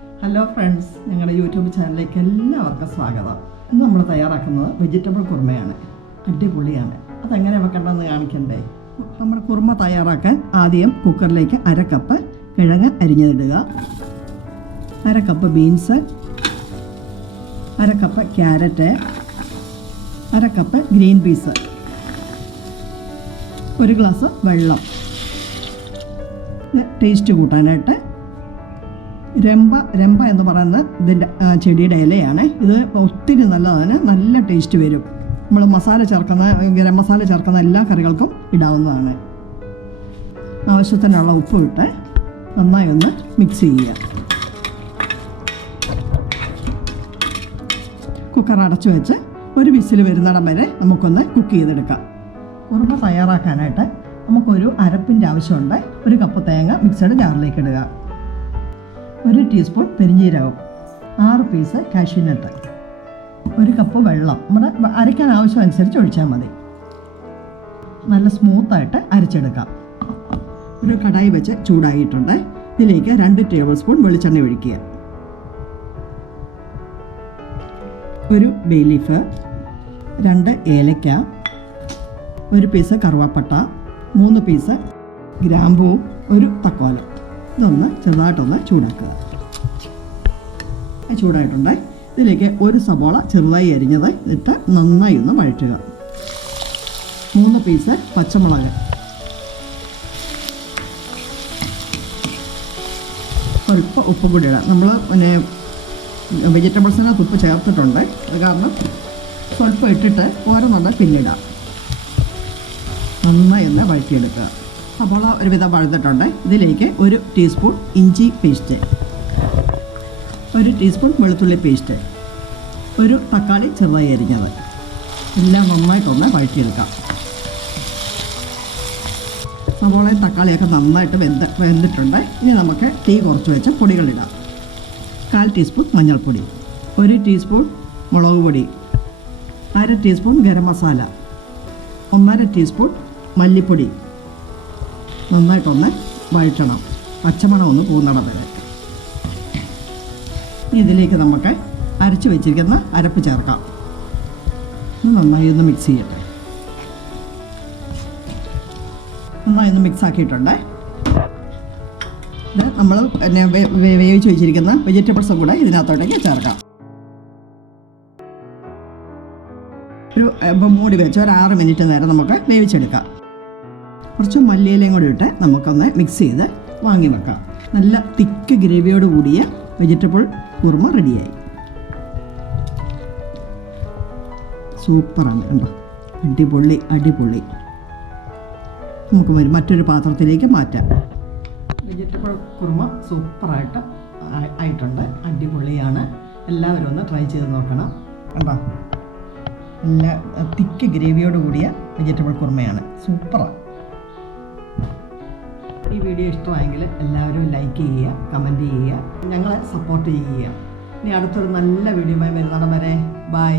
Hello friends ഞങ്ങളുടെ YouTube ചാനലിലേക്ക് എല്ലാവർക്കും സ്വാഗതം. ഇന്ന് നമ്മൾ തയ്യാറാക്കുന്നത് വെജിറ്റബിൾ കുർമയാണ് അടിപൊളിയാണ്. അതെങ്ങനെ വെക്കേണ്ടതെന്ന് കാണിക്കണ്ടേ? നമ്മുടെ കുർമ തയ്യാറാക്കാൻ ആദ്യം കുക്കറിലേക്ക് അര കപ്പ് കിഴങ്ങ് അരിഞ്ഞിടുക അര കപ്പ് ബീൻസ് അര കപ്പ് ക്യാരറ്റ് അര കപ്പ് ഗ്രീൻ പീസ് ഒരു ഗ്ലാസ് വെള്ളം. ടേസ്റ്റ് കൂട്ടാനായിട്ട് രമ്പ രമ്പ എന്ന് പറയുന്നത് ഇതിന്റെ ചെടിയുടെ ഇലയാണ്. ഇത് ഒത്തിരി നല്ലതാണ്. നല്ല ടേസ്റ്റ് വരും. നമ്മൾ മസാല ചേർക്കുന്ന ഗരം മസാല ചേർക്കുന്ന എല്ലാ കറികൾക്കും ഇടാവുന്നതാണ്. ആവശ്യത്തിനുള്ള ഉപ്പ് ഇട്ട് നന്നായി ഒന്ന് മിക്സ് ചെയ്യുക. കുക്കർ അടച്ചു വെച്ച് ഒരു വിസിൽ വരുന്നിടം വരെ നമുക്കൊന്ന് കുക്ക് ചെയ്തെടുക്കാം. കുറുമ തയ്യാറാക്കാനായിട്ട് നമുക്കൊരു അരപ്പിന്റെ ആവശ്യമുണ്ട്. ഒരു കപ്പ് തേങ്ങ മിക്സഡ് ജാറിലേക്ക് ഇടുക. ഒരു ടീസ്പൂൺ പെരിഞ്ജീരകം. ആറ് പീസ് കാഷ്യൂനട്ട് ഒരു കപ്പ് വെള്ളം. നമ്മുടെ അരയ്ക്കാൻ ആവശ്യം അനുസരിച്ച് ഒഴിച്ചാൽ മതി. നല്ല സ്മൂത്തായിട്ട് അരച്ചെടുക്കാം. ഒരു കടായി വെച്ച് ചൂടായിട്ടുണ്ട്. ഇതിലേക്ക് രണ്ട് ടേബിൾ സ്പൂൺ വെളിച്ചെണ്ണ ഒഴിക്കുക. ഒരു ബേ ലീഫ് രണ്ട് ഏലക്ക ഒരു പീസ് കറുവാപ്പട്ട മൂന്ന് പീസ് ഗ്രാമ്പൂ ഒരു തക്കോലം. ഇതൊന്ന് ചെറുതായിട്ടൊന്ന് ചൂടാക്കുക. ചൂടായിട്ടുണ്ട് ഇതിലേക്ക് ഒരു സബോള ചെറുതായി അരിഞ്ഞത് ഇട്ട് നന്നായി ഒന്ന് വഴറ്റുക. മൂന്ന് പീസ് പച്ചമുളക്. അല്പം ഉപ്പ് കൂടി ഇടാം. നമ്മൾ പിന്നെ വെജിറ്റബിൾസിനകത്ത് ഉപ്പ് ചേർത്തിട്ടുണ്ട്. അത് കാരണം സ്വല്പം ഇട്ടിട്ട് ഓരോന്നുണ്ട് പിന്നിടാം. നന്നായി ഒന്ന് വഴറ്റിയെടുക്കുക. സബോള ഒരുവിധം വഴുതിട്ടുണ്ട്. ഇതിലേക്ക് ഒരു ടീസ്പൂൺ ഇഞ്ചി പേസ്റ്റ് ഒരു ടീസ്പൂൺ വെളുത്തുള്ളി പേസ്റ്റ് ഒരു തക്കാളി ചെറുതായി അരിഞ്ഞത്. എല്ലാം നന്നായിട്ടൊന്ന് വഴറ്റിയെടുക്കാം. സവോളയും തക്കാളിയൊക്കെ നന്നായിട്ട് വെന്ത് വെന്തിട്ടുണ്ട്. ഇനി നമുക്ക് തീ കുറച്ച് വെച്ച് പൊടികളിടാം. കാൽ ടീസ്പൂൺ മഞ്ഞൾപ്പൊടി. ഒരു ടീസ്പൂൺ മുളക് പൊടി. അര ടീസ്പൂൺ ഗരം മസാല. ഒന്നര ടീസ്പൂൺ മല്ലിപ്പൊടി. നന്നായിട്ടൊന്ന് വഴറ്റണം. പച്ചമണം ഒന്ന് പോകുന്നിടം വരെ. ഇതിലേക്ക് നമുക്ക് അരച്ച് വെച്ചിരിക്കുന്ന അരപ്പ് ചേർക്കാം. നന്നായി ഒന്ന് മിക്സ് ചെയ്യട്ടെ. നന്നായി ഒന്ന് മിക്സ് ആക്കിയിട്ടുണ്ട്. ഇത് നമ്മൾ പിന്നെ വേവിച്ച് വെച്ചിരിക്കുന്ന വെജിറ്റബിൾസും കൂടെ ഇതിനകത്തോട്ടേക്ക് ചേർക്കാം. ഒരു മൂടി വെച്ച് ഒരു ആറ് മിനിറ്റ് നേരം നമുക്ക് വേവിച്ചെടുക്കാം. കുറച്ച് മല്ലിയിലയും കൂടി ഇട്ട് നമുക്കൊന്ന് മിക്സ് ചെയ്ത് വാങ്ങി വെക്കാം. നല്ല തിക്ക് ഗ്രേവിയോട് കൂടിയ വെജിറ്റബിൾ കുറുമ റെഡിയായി. സൂപ്പറാണ് കണ്ടോ? അടിപൊളി അടിപൊളി. നമുക്ക് വരും മറ്റൊരു പാത്രത്തിലേക്ക് മാറ്റാം. വെജിറ്റബിൾ കുറുമ സൂപ്പറായിട്ട് ആയി- ആയിട്ടുണ്ട്. അടിപൊളിയാണ്. എല്ലാവരും ഒന്ന് ട്രൈ ചെയ്ത് നോക്കണം. കണ്ടോ? നല്ല തിക്ക് ഗ്രേവിയോട് കൂടിയ വെജിറ്റബിൾ കുറുമയാണ്. സൂപ്പറാണ് ഈ വീഡിയോ ഇഷ്ടമായെങ്കിൽ എല്ലാവരും ലൈക്ക് ചെയ്യുക കമന്റ് ചെയ്യുക ഞങ്ങളെ സപ്പോർട്ട് ചെയ്യുക. ഇനി അടുത്തൊരു നല്ല വീഡിയോ ആയി വരുന്നവരെ ബൈ